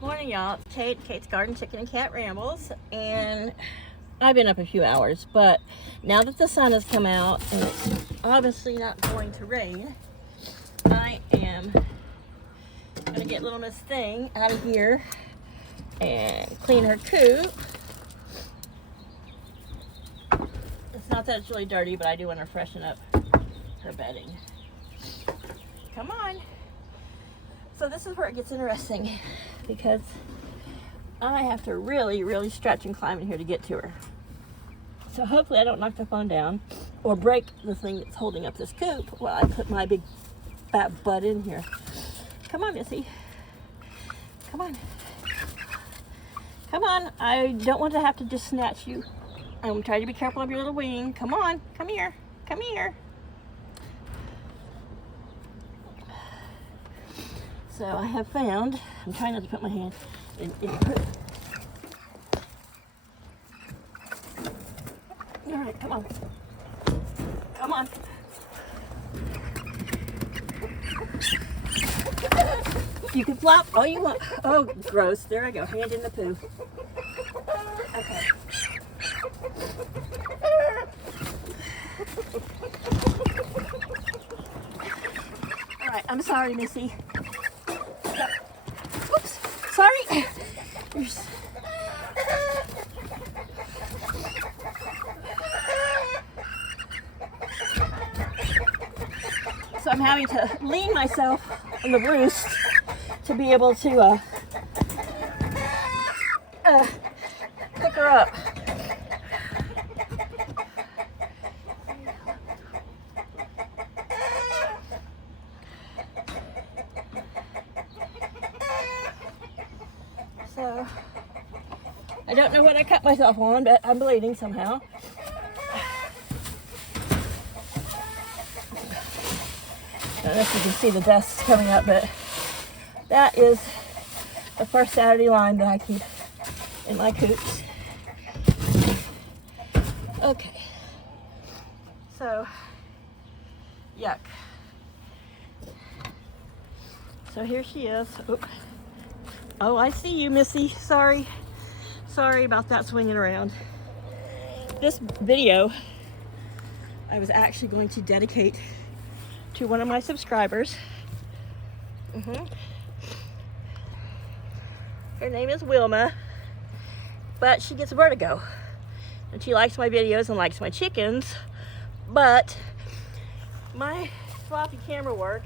Morning, y'all. It's Kate's Garden Chicken and Cat Rambles, and I've been up a few hours, but now that the sun has come out and it's obviously not going to rain, I am gonna get little Miss Thing out of here and clean her coop. It's not that it's really dirty, but I do want to freshen up her bedding. Come on. So this is where it gets interesting because I have to really stretch and climb in here to get to her. So hopefully I don't knock the phone down or break the thing that's holding up this coop while I put my big fat butt in here. Come on, Missy. Come on. Come on. I don't want to have to just snatch you. I'm trying to be careful of your little wing. Come on. Come here. Come here. So I have found, I'm trying not to put my hand in her. All right, come on. Come on. You can flop all you want. Oh, gross. There I go. Hand in the poo. Okay. All right, I'm sorry, Missy. Oops, sorry. So I'm having to lean myself on the roost to be able to pick her up. So, I don't know what I cut myself on, but I'm bleeding somehow. I don't know if you can see the dust coming up, but that is the first Saturday line that I keep in my coops. Okay. So, yuck. So here she is. Oop. Oh, I see you, Missy. Sorry about that swinging around. This video I was actually going to dedicate to one of my subscribers. Her name is Wilma, but she gets vertigo. And she likes my videos and likes my chickens, but my sloppy camera work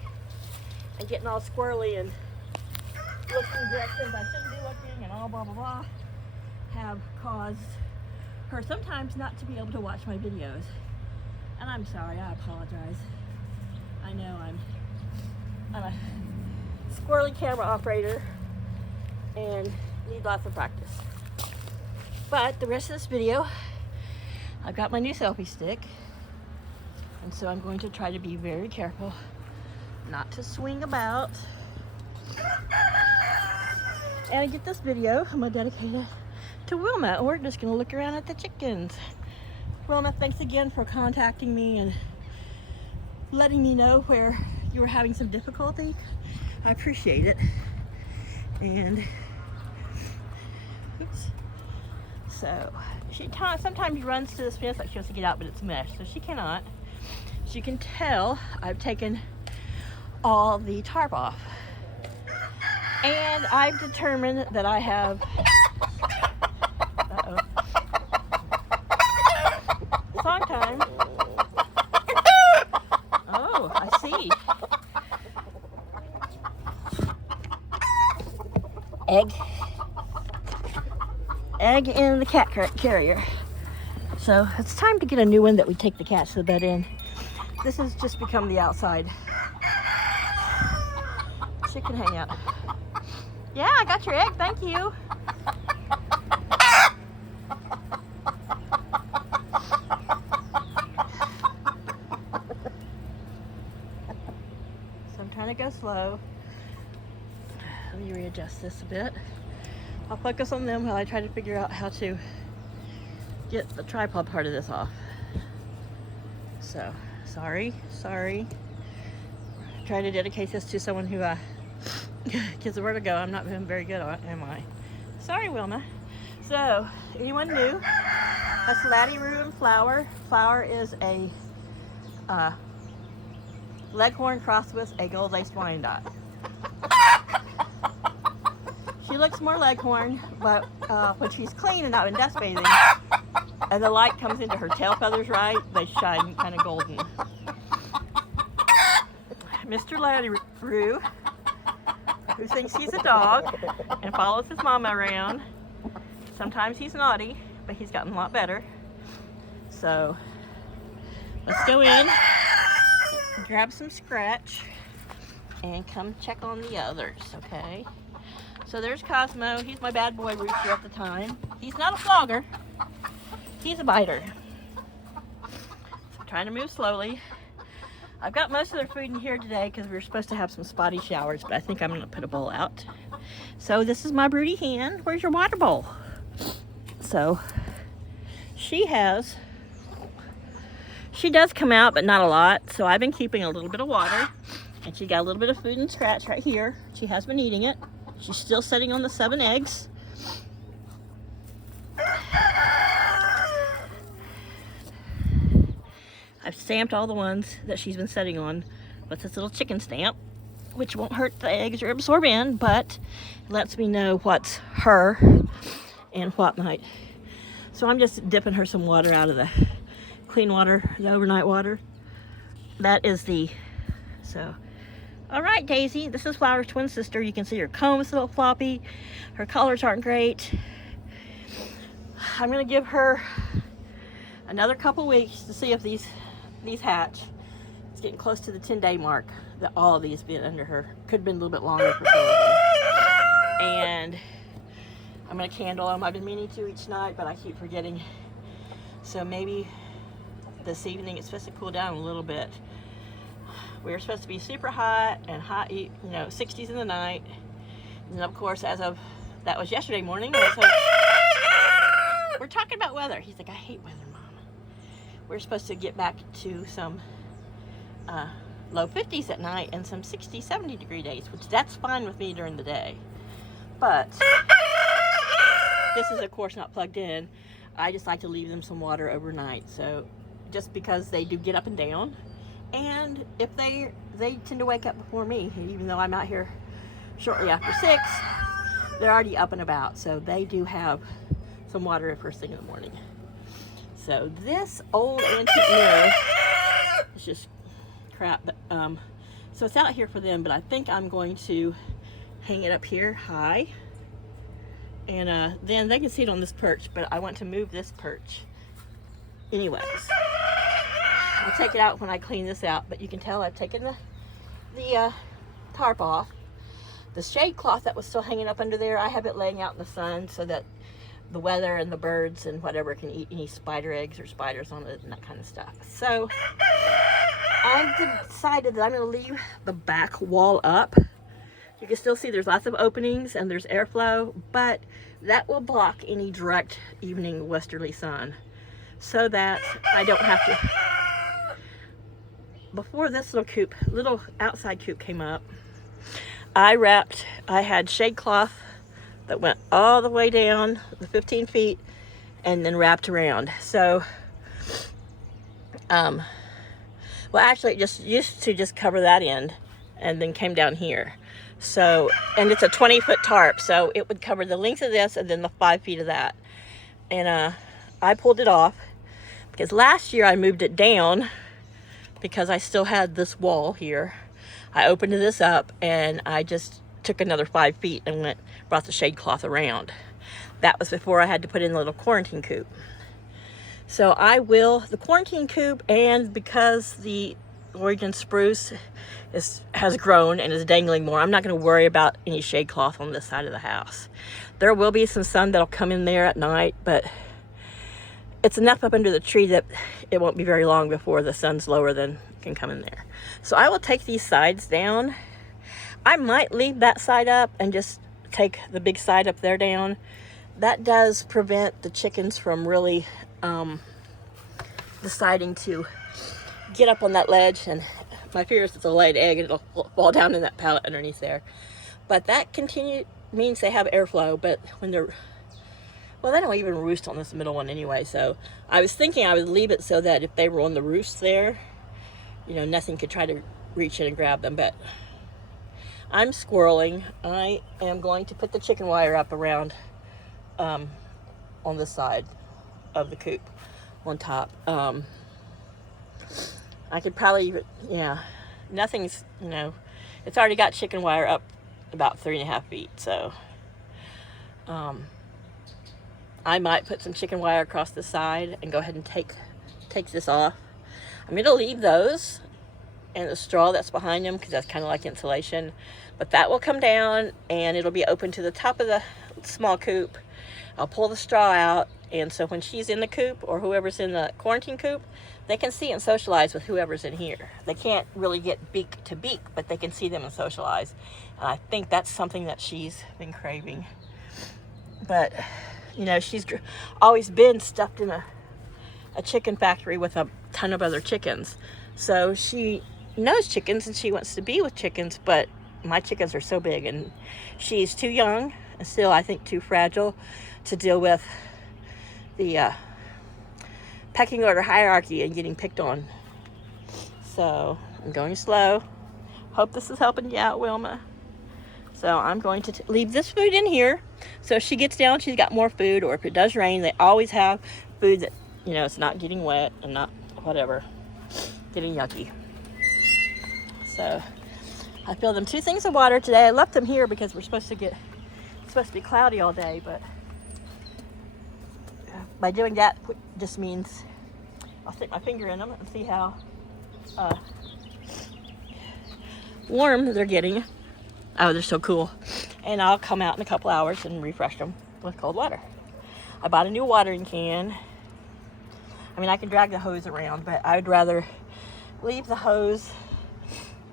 and getting all squirrely and looking directions I shouldn't be looking and all blah blah blah have caused her sometimes not to be able to watch my videos. And I'm sorry, I apologize. I know I'm a squirrely camera operator and need lots of practice. But the rest of this video, I've got my new selfie stick, and so I'm going to try to be very careful not to swing about. And I get this video, I'm gonna dedicate it to Wilma, and we're just gonna look around at the chickens. Wilma, thanks again for contacting me and letting me know where you were having some difficulty. I appreciate it. And oops. So she sometimes runs to this fence like she wants to get out, but it's mesh, so she cannot. As you can tell, I've taken all the tarp off. And I've determined that I have, song time. Oh, I see. Egg in the cat carrier. So it's time to get a new one that we take the cats to the bed in. This has just become the outside chicken hangout. Yeah, I got your egg, thank you. So I'm trying to go slow. Let me readjust this a bit. I'll focus on them while I try to figure out how to get the tripod part of this off. So, sorry. Trying to dedicate this to someone who gives her vertigo. I'm not being very good on it, am I? Sorry, Wilma. So, anyone new? That's Laddie Roo and Flower. Flower is a leghorn crossed with a gold laced Wyandotte. She looks more leghorn, but when she's clean and not been dust bathing, and the light comes into her tail feathers right, they shine kind of golden. Mr. Laddie Roo, who thinks he's a dog and follows his mama around. Sometimes he's naughty, but he's gotten a lot better. So let's go in, grab some scratch, and come check on the others, okay? So there's Cosmo. He's my bad boy rooster at the time. He's not a flogger. He's a biter. So I'm trying to move slowly. I've got most of their food in here today because we were supposed to have some spotty showers, but I think I'm going to put a bowl out. So this is my broody hen. Where's your water bowl? So she does come out, but not a lot. So I've been keeping a little bit of water, and she got a little bit of food and scratch right here. She has been eating it. She's still sitting on the 7 eggs. I've stamped all the ones that she's been sitting on with this little chicken stamp, which won't hurt the eggs or absorb in, but lets me know what's her and what night. So I'm just dipping her some water out of the clean water, the overnight water. That is so. All right, Daisy, this is Flower's twin sister. You can see her comb's a little floppy. Her colors aren't great. I'm gonna give her another couple weeks to see if these hatch. It's getting close to the 10-day mark that all of these been under her. Could have been a little bit longer for some of them. And I'm gonna candle them. I've been meaning to each night, but I keep forgetting. So maybe this evening it's supposed to cool down a little bit. We were supposed to be super hot and hot, 60s in the night. And of course, as of, that was yesterday morning. So we're talking about weather. He's like, I hate weather, Mom. We're supposed to get back to some low 50s at night and some 60, 70 degree days, which that's fine with me during the day. But this is, of course, not plugged in. I just like to leave them some water overnight. So just because they do get up and down. And if they tend to wake up before me, even though I'm out here shortly after 6, they're already up and about. So they do have some water first thing in the morning. So this old antique mirror is just crap. But, so it's out here for them, but I think I'm going to hang it up here high. And then they can see it on this perch, but I want to move this perch. Anyways. I'll take it out when I clean this out, but you can tell I've taken the tarp off. The shade cloth that was still hanging up under there, I have it laying out in the sun so that the weather and the birds and whatever can eat any spider eggs or spiders on it and that kind of stuff. So I've decided that I'm going to leave the back wall up. You can still see there's lots of openings and there's airflow, but that will block any direct evening westerly sun so that I don't have to. Before this little outside coop came up, I had shade cloth that went all the way down the 15 feet and then wrapped around. So, well, actually it just used to just cover that end and then came down here. So, and it's a 20-foot tarp, so it would cover the length of this and then the 5 feet of that. And I pulled it off because last year I moved it down because I still had this wall here. I opened this up and I just took another 5 feet and brought the shade cloth around. That was before I had to put in the little quarantine coop. So the quarantine coop, and because the Oregon spruce has grown and is dangling more, I'm not going to worry about any shade cloth on this side of the house. There will be some sun that'll come in there at night, but it's enough up under the tree that it won't be very long before the sun's lower than it can come in there. So I will take these sides down. I might leave that side up and just take the big side up there down. That does prevent the chickens from really deciding to get up on that ledge, and my fear is it's a laid egg and it'll fall down in that pallet underneath there. But that means they have airflow, but when they're, well, they don't even roost on this middle one anyway, so I was thinking I would leave it so that if they were on the roost there, you know, nothing could try to reach in and grab them. But I'm squirreling. I am going to put the chicken wire up around on this side of the coop on top. I could probably, yeah, nothing's, you know, it's already got chicken wire up about 3.5 feet, so I might put some chicken wire across the side and go ahead and take this off. I'm going to leave those and the straw that's behind them because that's kind of like insulation, but that will come down and it'll be open to the top of the small coop. I'll pull the straw out, and so when she's in the coop or whoever's in the quarantine coop, they can see and socialize with whoever's in here. They can't really get beak to beak, but they can see them and socialize. And I think that's something that she's been craving. But, you know, she's always been stuffed in a chicken factory with a ton of other chickens. So she knows chickens and she wants to be with chickens, but my chickens are so big and she's too young and still, I think, too fragile to deal with the pecking order hierarchy and getting picked on. So I'm going slow. Hope this is helping you out, Wilma. So I'm going to leave this food in here. So if she gets down, she's got more food, or if it does rain, they always have food that, you know, it's not getting wet and not whatever, getting yucky. So I filled them 2 things of water today. I left them here because it's supposed to be cloudy all day, but by doing that just means I'll stick my finger in them and see how warm they're getting. Oh, they're so cool. And I'll come out in a couple hours and refresh them with cold water. I bought a new watering can. I mean, I can drag the hose around, but I'd rather leave the hose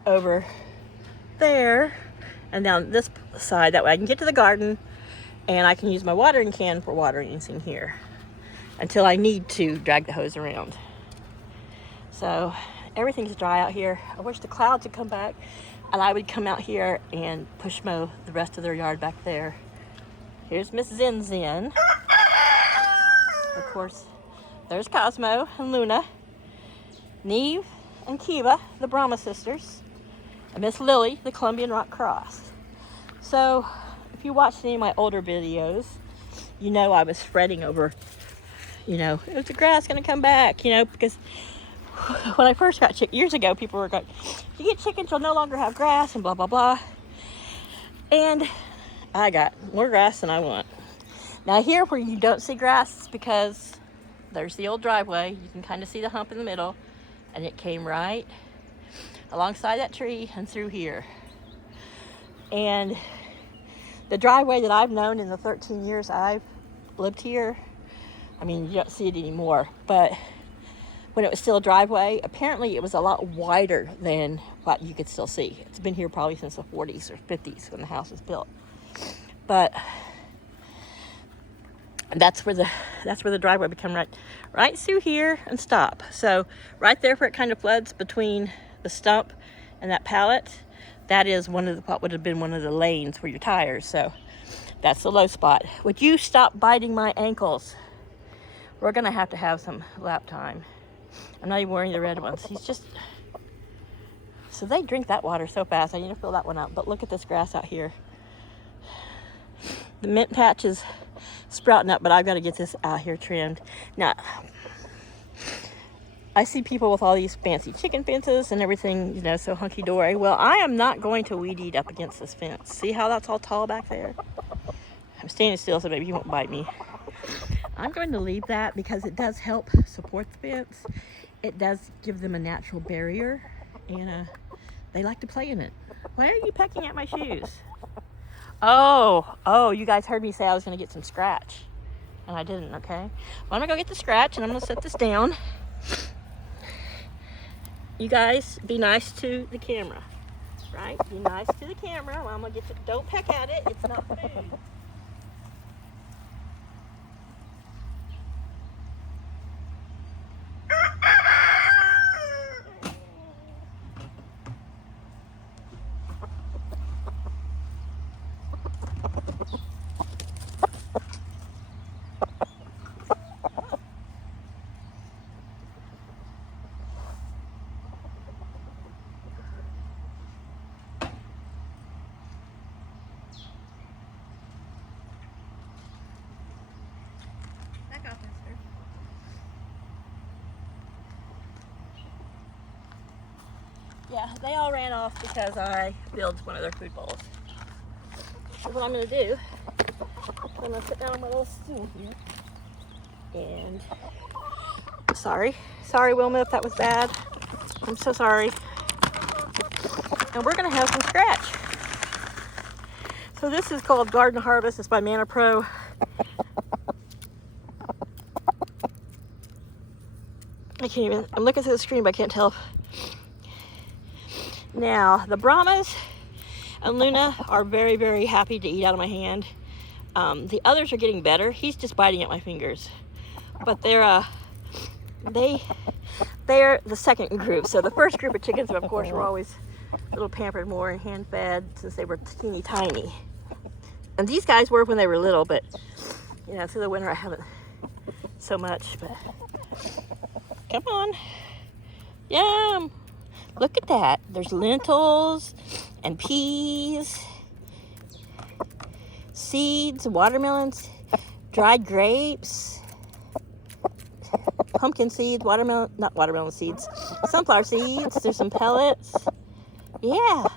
over there and down this side. That way I can get to the garden and I can use my watering can for watering anything here until I need to drag the hose around. So everything's dry out here. I wish the clouds would come back and I would come out here and push mow the rest of their yard back there. Here's Miss Zin Zin. Of course, there's Cosmo and Luna, Neve and Kiva, the Brahma sisters, and Miss Lily, the Colombian Rock Cross. So if you watched any of my older videos, you know I was fretting over, you know, is the grass going to come back? You know, because when I first got chickens years ago, people were going, if you get chickens, you'll no longer have grass and blah, blah, blah. And I got more grass than I want. Now here where you don't see grass, it's because there's the old driveway. You can kind of see the hump in the middle, and it came right alongside that tree and through here. And the driveway that I've known in the 13 years I've lived here, I mean, you don't see it anymore, but when it was still a driveway, apparently it was a lot wider than what you could still see. It's been here probably since the 40s or 50s when the house was built. But that's where the driveway would come right through here and stop. So right there where it kind of floods between the stump and that pallet, that is what would have been one of the lanes for your tires. So that's the low spot. Would you stop biting my ankles? We're gonna have to have some lap time. I'm not even wearing the red ones. He's just, so they drink that water so fast. I need to fill that one up. But look at this grass out here. The mint patch is sprouting up, but I've got to get this out here trimmed. Now, I see people with all these fancy chicken fences and everything, you know, so hunky-dory. Well, I am not going to weed eat up against this fence. See how that's all tall back there? I'm standing still so maybe he won't bite me. I'm going to leave that because it does help support the fence. It does give them a natural barrier, and they like to play in it. Why are you pecking at my shoes? Oh, you guys heard me say I was going to get some scratch, and I didn't, okay? Well, I'm going to go get the scratch, and I'm going to set this down. You guys, be nice to the camera, right? Be nice to the camera. Well, I'm going to get don't peck at it. It's not food. Yeah, they all ran off because I filled one of their food bowls. So what I'm going to do, I'm going to sit down on my little stool here. And sorry Wilma, if that was bad. I'm so sorry. And we're going to have some scratch. So this is called Garden Harvest. It's by Mana Pro. I can't even, I'm looking through the screen, but I can't tell. Now, the Brahmas and Luna are very, very happy to eat out of my hand. The others are getting better. He's just biting at my fingers. But they're the second group. So the first group of chickens, of course, were always a little pampered more and hand-fed since they were teeny tiny. And these guys were when they were little, but, you know, through the winter I haven't so much. But come on. Yum. Look at that. There's lentils and peas, seeds, watermelons, dried grapes, pumpkin seeds, not watermelon seeds, sunflower seeds. There's some pellets. Yeah.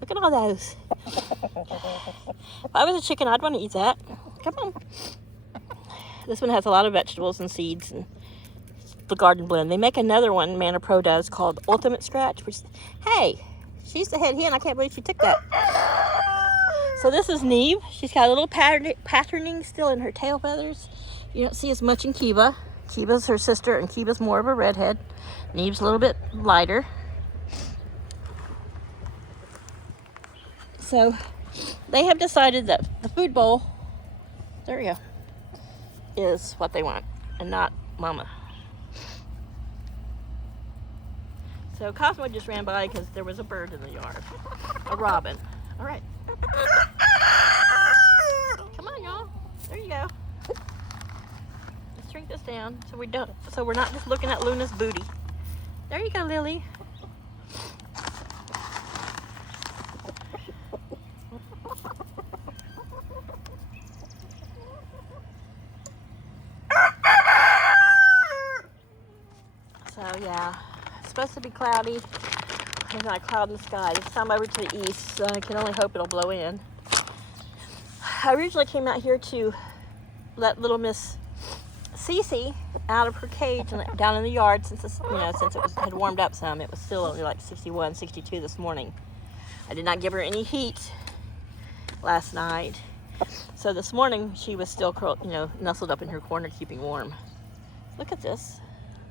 Look at all those. If I was a chicken, I'd want to eat that. Come on. This one has a lot of vegetables and seeds and the garden blend. They make another one, Mana Pro does, called Ultimate Scratch, which, hey, she's the head hen. I can't believe she took that. So this is Neve. She's got a little patterning still in her tail feathers. You don't see as much in Kiva. Kiva's her sister, and Kiva's more of a redhead. Neve's a little bit lighter. So they have decided that the food bowl, there we go, is what they want, and not Mama. So Cosmo just ran by because there was a bird in the yard, a robin. All right. Come on, y'all. There you go. Let's shrink this down so we don't. So we're not just looking at Luna's booty. There you go, Lily. So yeah, it's supposed to be cloudy. There's not a cloud in the sky. This time over to the east, so I can only hope it'll blow in. I originally came out here to let little Miss Cece out of her cage and down in the yard since it had warmed up some. It was still only like 61, 62 this morning. I did not give her any heat last night. So this morning she was still nestled up in her corner keeping warm. Look at this.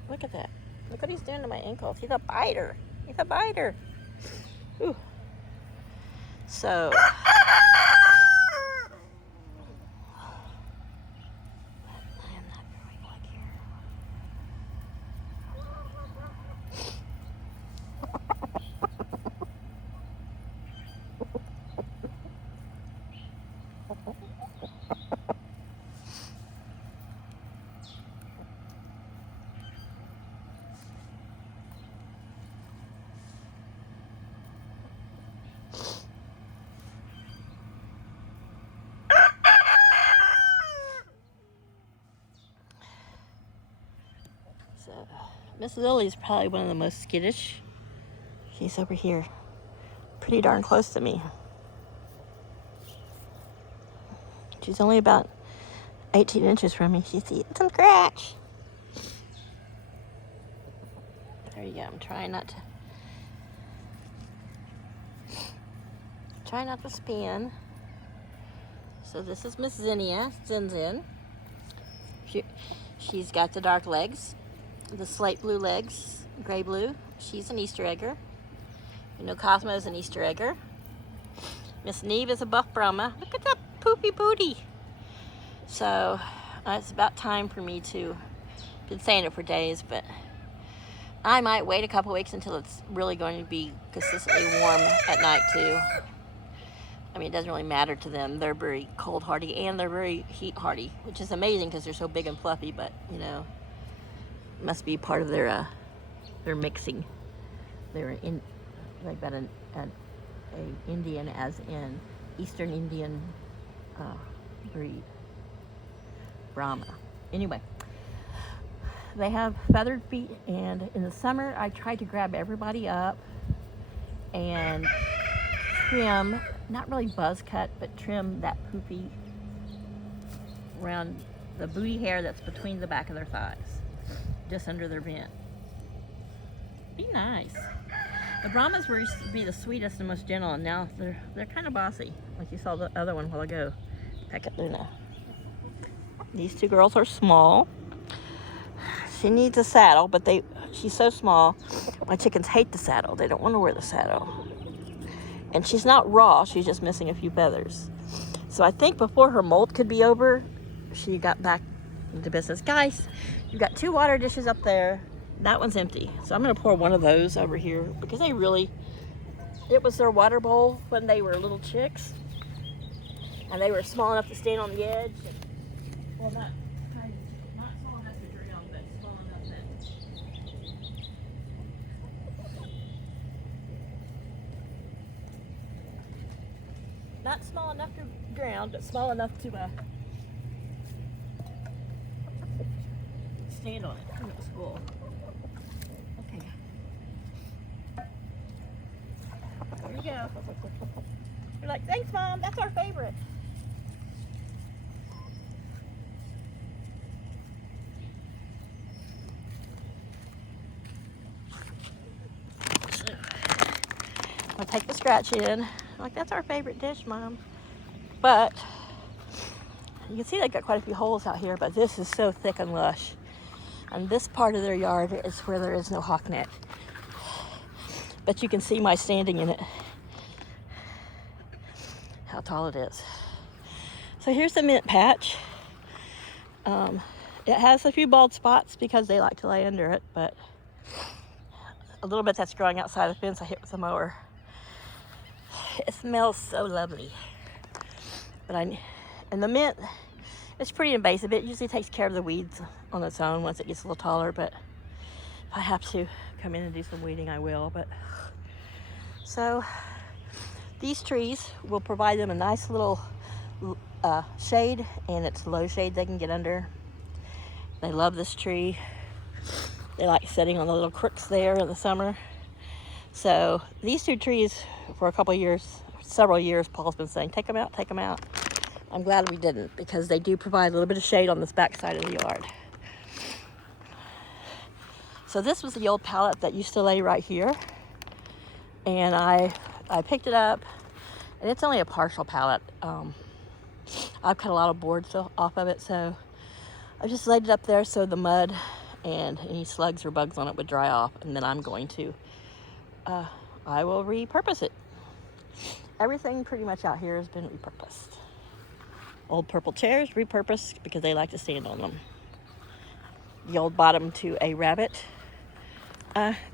Look at that. Look what he's doing to my ankles. He's a biter. He's a biter. Ooh. So Miss Lily's probably one of the most skittish. She's over here, pretty darn close to me. She's only about 18 inches from me. She's eating some scratch. There you go. I'm trying not to spin. So this is Miss Zinnia, Zin. She's got the dark legs, the slate blue legs, gray blue. She's an Easter egger. You know Cosmo's an Easter egger. Miss Neve is a buff Brahma. Look at that poopy booty. So it's about time for me to, been saying it for days, but I might wait a couple weeks until it's really going to be consistently warm at night too. I mean, it doesn't really matter to them. They're very cold hardy and they're very heat hardy, which is amazing because they're so big and fluffy, but you know, must be part of their mixing. They're they've got a Indian, as in Eastern Indian breed, Brahma. Anyway, they have feathered feet, and in the summer I try to grab everybody up and trim, not really buzz cut, but trim that poofy around the booty hair that's between the back of their thighs, just under their vent. Be nice. The Brahmas were used to be the sweetest and most gentle, and now they're kind of bossy, like you saw the other one a while ago. Peck at Luna. These two girls are small. She needs a saddle, but she's so small. My chickens hate the saddle. They don't want to wear the saddle. And she's not raw. She's just missing a few feathers. So I think before her molt could be over, she got back into business. Guys, you've got 2 water dishes up there. That one's empty. So I'm going to pour one of those over here because it was their water bowl when they were little chicks. And they were small enough to stand on the edge. Well, not small enough to drown, but small enough that... Not small enough to drown, but small enough to stand on it when it was full. Okay. There you go. You're like, thanks, Mom. That's our favorite. I'll take the scratch in. Like, that's our favorite dish, Mom. But you can see they got quite a few holes out here, but this is so thick and lush. And this part of their yard is where there is no hawk net. But you can see my standing in it. How tall it is. So here's the mint patch. It has a few bald spots because they like to lay under it, but a little bit that's growing outside the fence I hit with a mower. It smells so lovely. And the mint, it's pretty invasive. It usually takes care of the weeds on its own once it gets a little taller, but if I have to come in and do some weeding, I will. But so these trees will provide them a nice little shade, and it's low shade they can get under. They love this tree. They like sitting on the little crooks there in the summer. So these 2 trees, for a couple of years, several years, Paul's been saying, take them out, take them out. I'm glad we didn't, because they do provide a little bit of shade on this back side of the yard. So this was the old pallet that used to lay right here. And I picked it up, and it's only a partial pallet. I've cut a lot of boards off of it, so I just laid it up there so the mud and any slugs or bugs on it would dry off, and then I'm going to I will repurpose it. Everything pretty much out here has been repurposed. Old purple chairs repurposed because they like to stand on them. The old bottom to a rabbit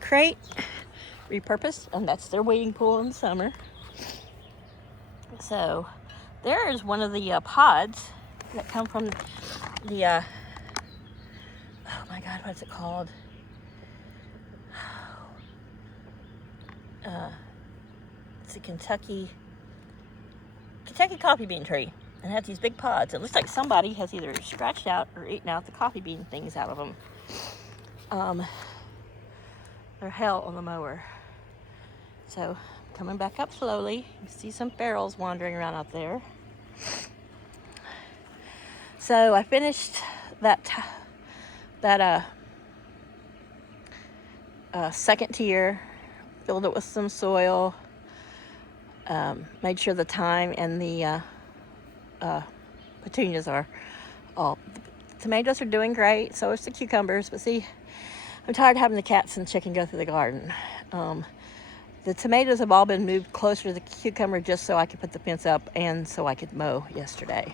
crate repurposed, and that's their wading pool in the summer. So there is one of the pods that come from the oh my god, what's it called? It's a Kentucky coffee bean tree, and it has these big pods. It looks like somebody has either scratched out or eaten out the coffee bean things out of them. They're hell on the mower. So coming back up slowly. You see some ferals wandering around out there. So I finished that second tier, filled it with some soil, made sure the thyme and the petunias are all. The tomatoes are doing great, so is the cucumbers. But see, I'm tired of having the cats and the chicken go through the garden. The tomatoes have all been moved closer to the cucumber just so I could put the fence up and so I could mow yesterday.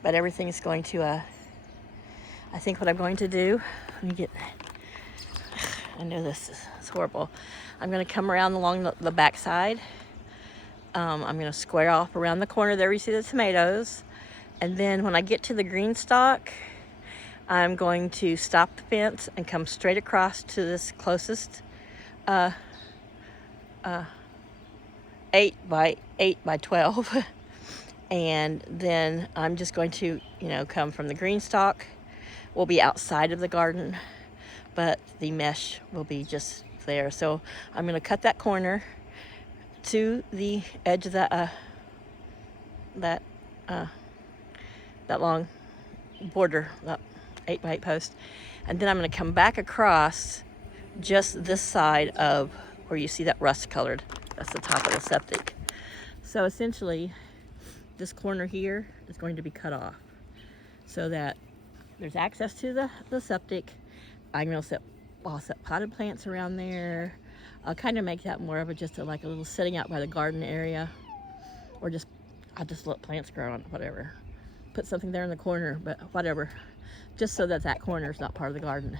But everything is going to, I think what I'm going to do, let me get, I know this is horrible. I'm going to come around along the back side. I'm going to square off around the corner there. You see the tomatoes. And then when I get to the green stalk, I'm going to stop the fence and come straight across to this closest 8 by 12. And then I'm just going to, come from the green stalk. We'll be outside of the garden, but the mesh will be just there. So I'm going to cut that corner to the edge of that long border, that 8x8 post, and then I'm going to come back across just this side of where you see that rust colored. That's the top of the septic. So essentially, this corner here is going to be cut off so that there's access to the septic. I'll set potted plants around there. I'll kind of make that more of like a little sitting out by the garden area, or I'll just let plants grow on it, whatever. Put something there in the corner, but whatever, just so that corner is not part of the garden.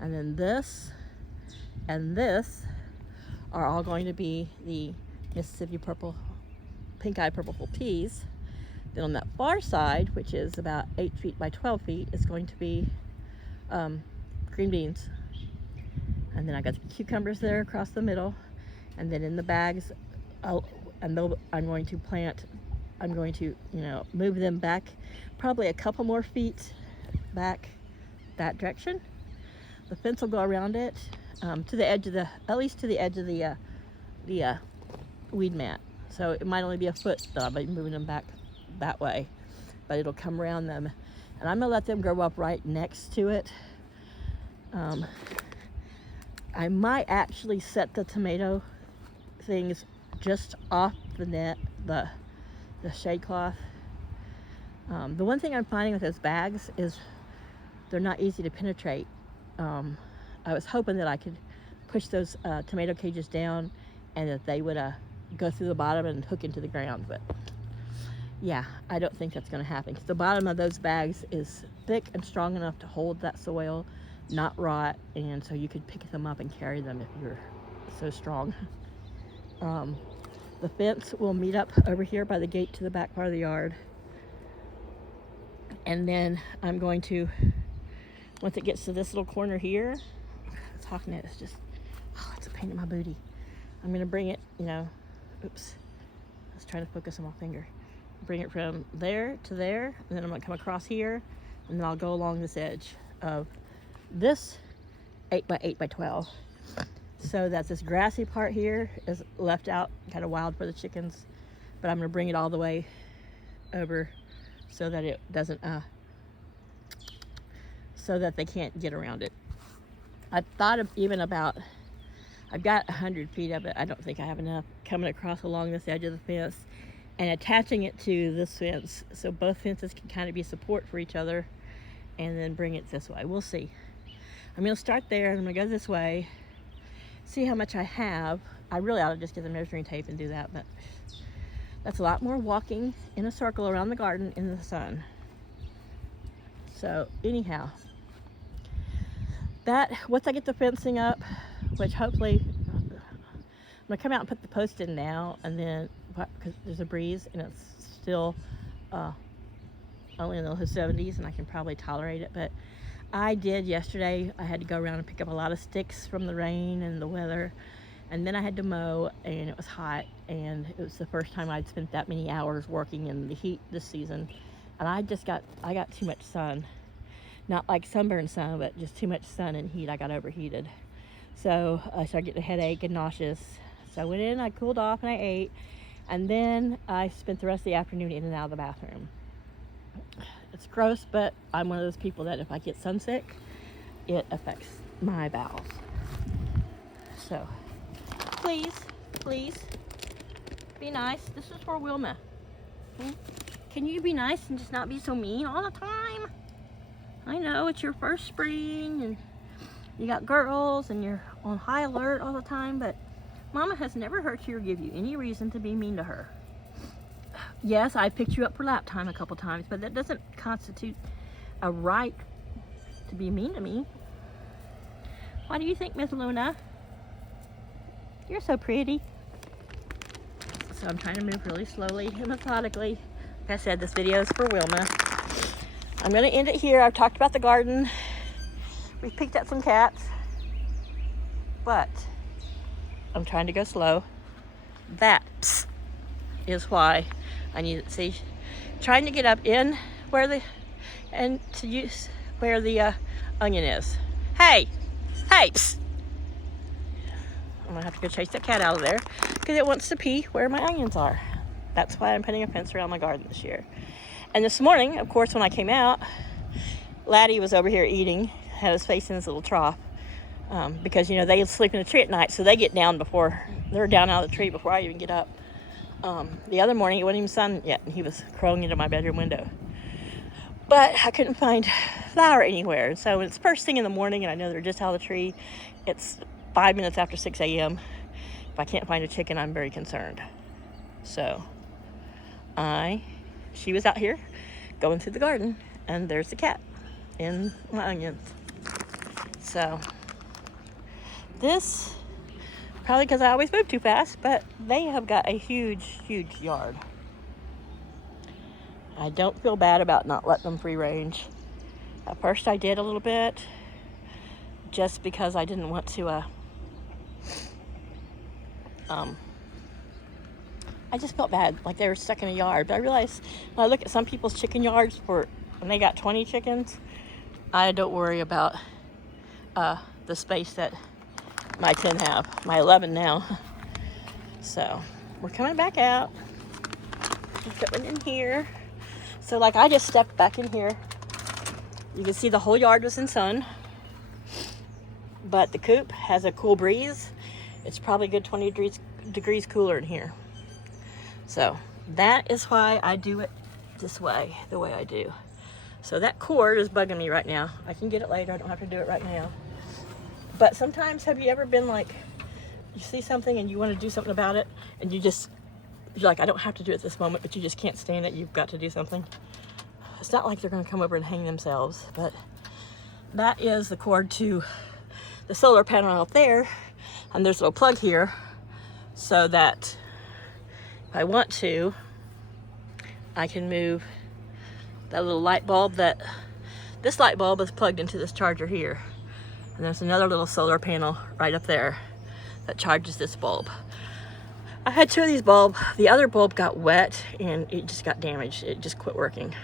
And then this and this are all going to be the Mississippi pink-eye purple peas. Then on that far side, which is about 8 feet by 12 feet, is going to be green beans. And then I got the cucumbers there across the middle. And then in the bags, I'm going to move them back probably a couple more feet back that direction. The fence will go around it to the edge of at least to the edge of the weed mat. So it might only be a foot that I'll be moving them back that way, but it'll come around them. And I'm gonna let them grow up right next to it. I might actually set the tomato things just off the net, the shade cloth. The one thing I'm finding with those bags is they're not easy to penetrate. I was hoping that I could push those tomato cages down and that they would go through the bottom and hook into the ground, but yeah, I don't think that's going to happen, because the bottom of those bags is thick and strong enough to hold that soil, not rot, and so you could pick them up and carry them if you're so strong. The fence will meet up over here by the gate to the back part of the yard, and then I'm going to, once it gets to this little corner here, talking it, it's a pain in my booty. I'm going to bring it, oops, I was trying to focus on my finger. Bring it from there to there, and then I'm going to come across here, and then I'll go along this edge of this 8x8 by 12. So that this grassy part here is left out, kind of wild for the chickens, but I'm going to bring it all the way over so that it doesn't, so that they can't get around it. I thought of I've got 100 feet of it. I don't think I have enough coming across along this edge of the fence and attaching it to this fence, so both fences can kind of be support for each other, and then bring it this way. We'll see. I'm going to start there, and I'm going to go this way, see how much I have. I really ought to just get the measuring tape and do that, but that's a lot more walking in a circle around the garden in the sun. So anyhow, once I get the fencing up, which hopefully I'm going to come out and put the post in now, and then because there's a breeze and it's still only in the low 70s, and I can probably tolerate it. But I did yesterday, I had to go around and pick up a lot of sticks from the rain and the weather, and then I had to mow, and it was hot, and it was the first time I'd spent that many hours working in the heat this season, and I got too much sun. Not like sunburn sun, but just too much sun and heat. I got overheated, so I started getting a headache and nauseous. So I went in, I cooled off, and I ate. And then I spent the rest of the afternoon in and out of the bathroom. It's gross, but I'm one of those people that if I get sunsick, it affects my bowels. So, please, be nice. This is for Wilma. Can you be nice and just not be so mean all the time? I know it's your first spring, and you got girls, and you're on high alert all the time, but Mama has never hurt you or give you any reason to be mean to her. Yes, I picked you up for lap time a couple times, but that doesn't constitute a right to be mean to me. What do you think, Miss Luna? You're so pretty. So I'm trying to move really slowly and methodically. Like I said, this video is for Wilma. I'm going to end it here. I've talked about the garden. We've picked up some cats, but I'm trying to go slow. That is why I need to see, trying to get up in where the onion is. Hey, psst. I'm gonna have to go chase that cat out of there. because it wants to pee where my onions are. That's why I'm putting a fence around my garden this year. And this morning, of course, when I came out, Laddie was over here eating, had his face in his little trough, because, you know, they sleep in the tree at night, so they get down before, they're down out of the tree before I even get up. The other morning, it wasn't even sun yet, and he was crawling into my bedroom window. But I couldn't find flour anywhere. So when it's first thing in the morning and I know they're just out of the tree, it's 5 minutes after 6 a.m. If I can't find a chicken, I'm very concerned. So she was out here going through the garden, and there's the cat in my onions. So this, probably because I always move too fast, but they have got a huge, huge yard. I don't feel bad about not letting them free range. At first I did a little bit, just because I didn't want to, I just felt bad, like they were stuck in a yard. But I realized when I look at some people's chicken yards when they got 20 chickens, I don't worry about the space that my 10 have, my 11 now. So we're coming back out. Just going in here. So like I just stepped back in here. You can see the whole yard was in sun, but the coop has a cool breeze. It's probably a good 20 degrees cooler in here. So that is why I do it this way, the way I do. So that cord is bugging me right now. I can get it later, I don't have to do it right now. But sometimes, have you ever been like, you see something and you want to do something about it, and you're like, I don't have to do it this moment, but you just can't stand it, you've got to do something. It's not like they're going to come over and hang themselves, but that is the cord to the solar panel out there, and there's a little plug here, so that if I want to, I can move that little light bulb. This light bulb is plugged into this charger here, and there's another little solar panel right up there that charges this bulb. I had two of these bulbs. The other bulb got wet and it just got damaged. It just quit working.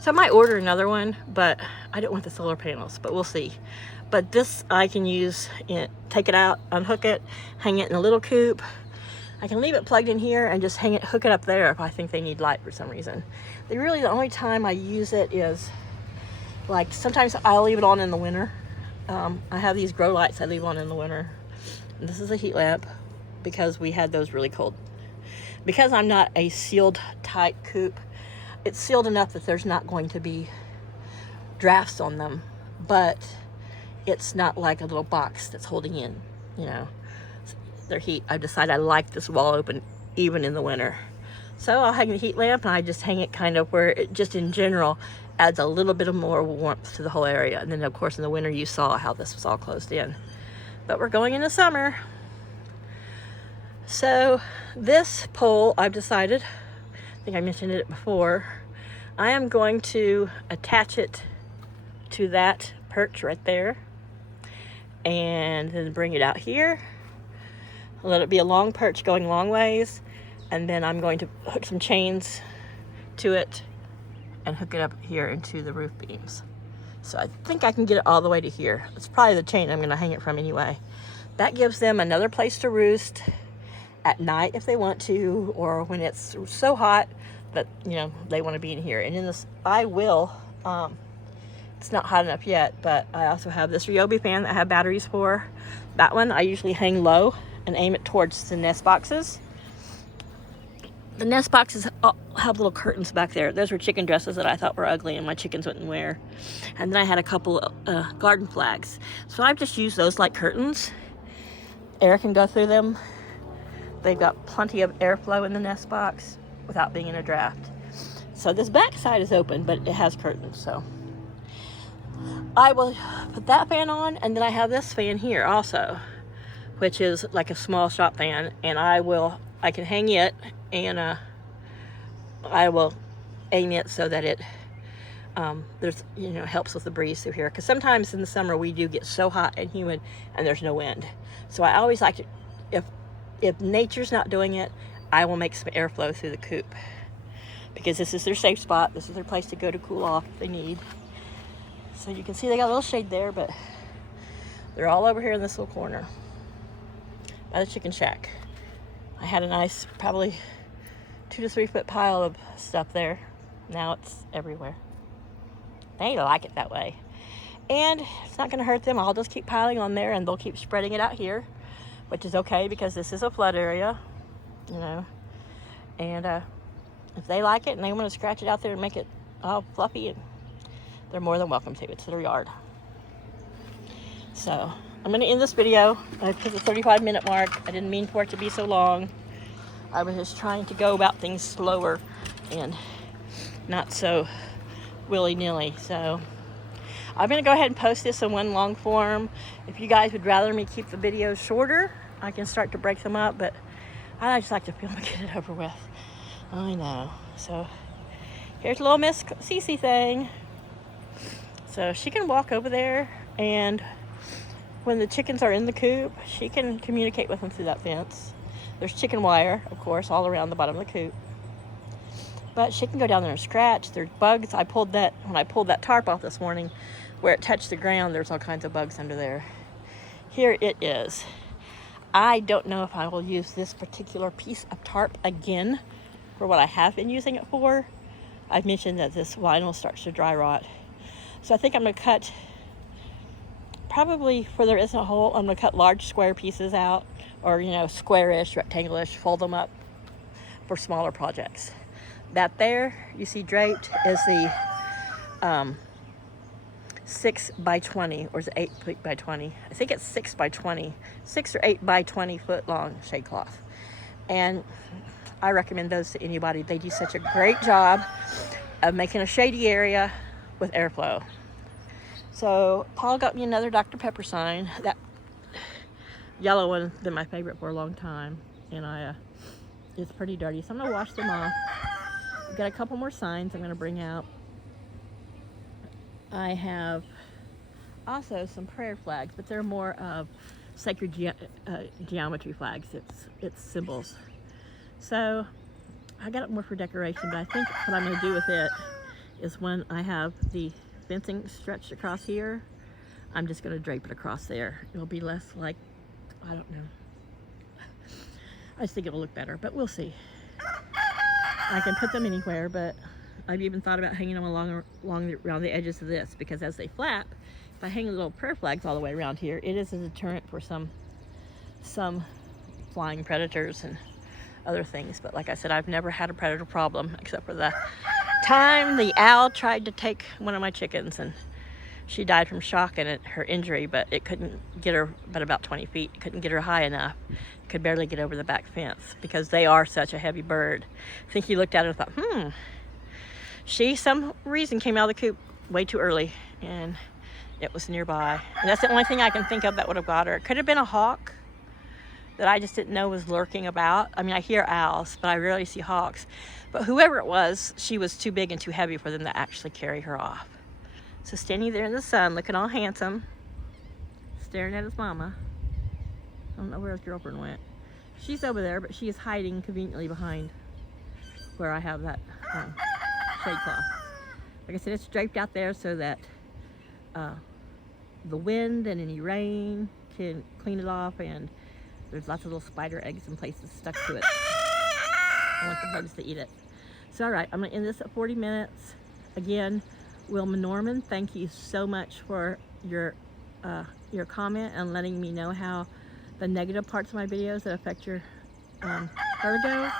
So I might order another one, but I don't want the solar panels, but we'll see. But this I can use, take it out, unhook it, hang it in a little coop. I can leave it plugged in here and just hook it up there if I think they need light for some reason. The only time I use it is, like, sometimes I'll leave it on in the winter. I have these grow lights I leave on in the winter. And this is a heat lamp, because we had those really cold. Because I'm not a sealed tight coop, it's sealed enough that there's not going to be drafts on them, but it's not like a little box that's holding in, you know, their heat. I've decided I like this wall open even in the winter. So I'll hang the heat lamp, and I just hang it kind of where it just in general adds a little bit of more warmth to the whole area. And then of course in the winter you saw how this was all closed in. But we're going into summer. So this pole, I've decided, I think I mentioned it before, I am going to attach it to that perch right there, and then bring it out here, let it be a long perch going long ways, and then I'm going to hook some chains to it and hook it up here into the roof beams. So I think I can get it all the way to here. It's probably the chain I'm going to hang it from anyway. That gives them another place to roost at night if they want to, or when it's so hot that, you know, they want to be in here. And in this, I will, it's not hot enough yet, but I also have this Ryobi fan that I have batteries for. That one I usually hang low and aim it towards the nest boxes. The nest boxes have little curtains back there. Those were chicken dresses that I thought were ugly and my chickens wouldn't wear. And then I had a couple garden flags. So I've just used those like curtains. Air can go through them. They've got plenty of airflow in the nest box without being in a draft. So this back side is open, but it has curtains. So I will put that fan on, and then I have this fan here also, which is like a small shop fan, and I can hang it, and I will aim it so that it there's, you know, helps with the breeze through here, because sometimes in the summer we do get so hot and humid and there's no wind. So I always like to, if nature's not doing it, I will make some airflow through the coop, because this is their safe spot. This is their place to go to cool off if they need. So you can see they got a little shade there, but they're all over here in this little corner by the chicken shack. I had a nice, probably 2 to 3 foot pile of stuff there. Now it's everywhere. They like it that way. And it's not going to hurt them. I'll just keep piling on there, and they'll keep spreading it out here, which is okay because this is a flood area, you know. And if they like it and they want to scratch it out there and make it all fluffy, and they're more than welcome to. It's their yard. So I'm going to end this video. I put the 35-minute mark. I didn't mean for it to be so long. I was just trying to go about things slower and not so willy-nilly. So I'm going to go ahead and post this in one long form. If you guys would rather me keep the videos shorter, I can start to break them up, but I just like to film and get it over with. I know. So here's little Miss Cece thing. So she can walk over there, and when the chickens are in the coop, she can communicate with them through that fence. There's chicken wire, of course, all around the bottom of the coop. But she can go down there and scratch. There's bugs. When I pulled that tarp off this morning, where it touched the ground, there's all kinds of bugs under there. Here it is. I don't know if I will use this particular piece of tarp again for what I have been using it for. I've mentioned that this vinyl starts to dry rot. So I think I'm going to cut, probably where there isn't a hole, I'm going to cut large square pieces out, or, you know, square-ish, rectangle-ish, fold them up for smaller projects. That there, you see draped, is the 6 by 20, or is it 8 feet by 20? I think it's 6 by 20, 6 or 8 by 20 foot long shade cloth. And I recommend those to anybody. They do such a great job of making a shady area with airflow. So Paul got me another Dr. Pepper sign. That yellow one's been my favorite for a long time, and it's pretty dirty, so I'm gonna wash them off. I've got a couple more signs I'm gonna bring out. I have also some prayer flags, but they're more of sacred geometry flags. It's symbols. So I got it more for decoration, but I think what I'm gonna do with it is when I have the fencing stretched across here, I'm just gonna drape it across there. It'll be less like, I don't know. I just think it'll look better, but we'll see. I can put them anywhere, but I've even thought about hanging them around the edges of this, because as they flap, if I hang the little prayer flags all the way around here, it is a deterrent for some flying predators and other things. But like I said, I've never had a predator problem, except for the time the owl tried to take one of my chickens, and she died from shock and her injury, but it couldn't get her but about 20 feet. It couldn't get her high enough. It could barely get over the back fence because they are such a heavy bird. I think he looked at it and thought, She, some reason, came out of the coop way too early, and it was nearby. And that's the only thing I can think of that would have got her. It could have been a hawk that I just didn't know was lurking about. I mean, I hear owls, but I rarely see hawks. But whoever it was, she was too big and too heavy for them to actually carry her off. So standing there in the sun, looking all handsome, staring at his mama. I don't know where his girlfriend went. She's over there, but she is hiding conveniently behind where I have that shade cloth. Like I said, it's draped out there so that the wind and any rain can clean it off, and there's lots of little spider eggs and places stuck to it. I want the bugs to eat it. So all right, I'm gonna end this at 40 minutes. Again, Wilma Norman, thank you so much for your comment and letting me know how the negative parts of my videos that affect your vertigo.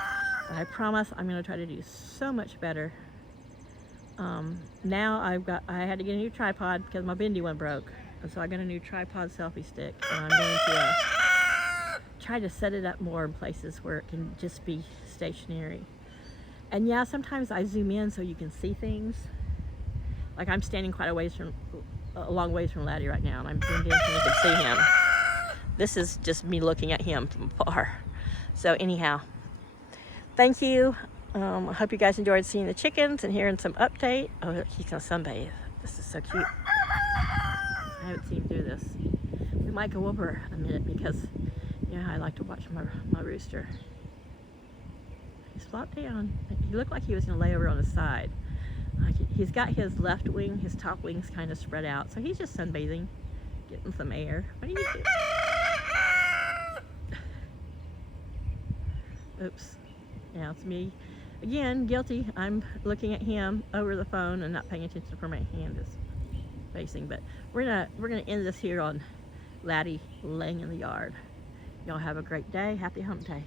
And I promise I'm gonna try to do so much better. Now I had to get a new tripod because my bendy one broke. And so I got a new tripod selfie stick, and I'm going to try to set it up more in places where it can just be stationary. And yeah, sometimes I zoom in so you can see things. Like I'm standing quite a long ways from Laddie right now, and I'm zoomed in so you can see him. This is just me looking at him from afar. So anyhow, thank you. I hope you guys enjoyed seeing the chickens and hearing some update. Oh, he's gonna sunbathe. This is so cute. I haven't seen him do this. We might go over a minute because, yeah, I like to watch my rooster. He's flopped down. He looked like he was gonna lay over on his side. He's got his left wing, his top wings kind of spread out, so he's just sunbathing, getting some air. What are you doing? Oops. Now it's me. Again, guilty. I'm looking at him over the phone and not paying attention to where my hand is facing. But we're gonna end this here on Laddie laying in the yard. Y'all have a great day. Happy hump day.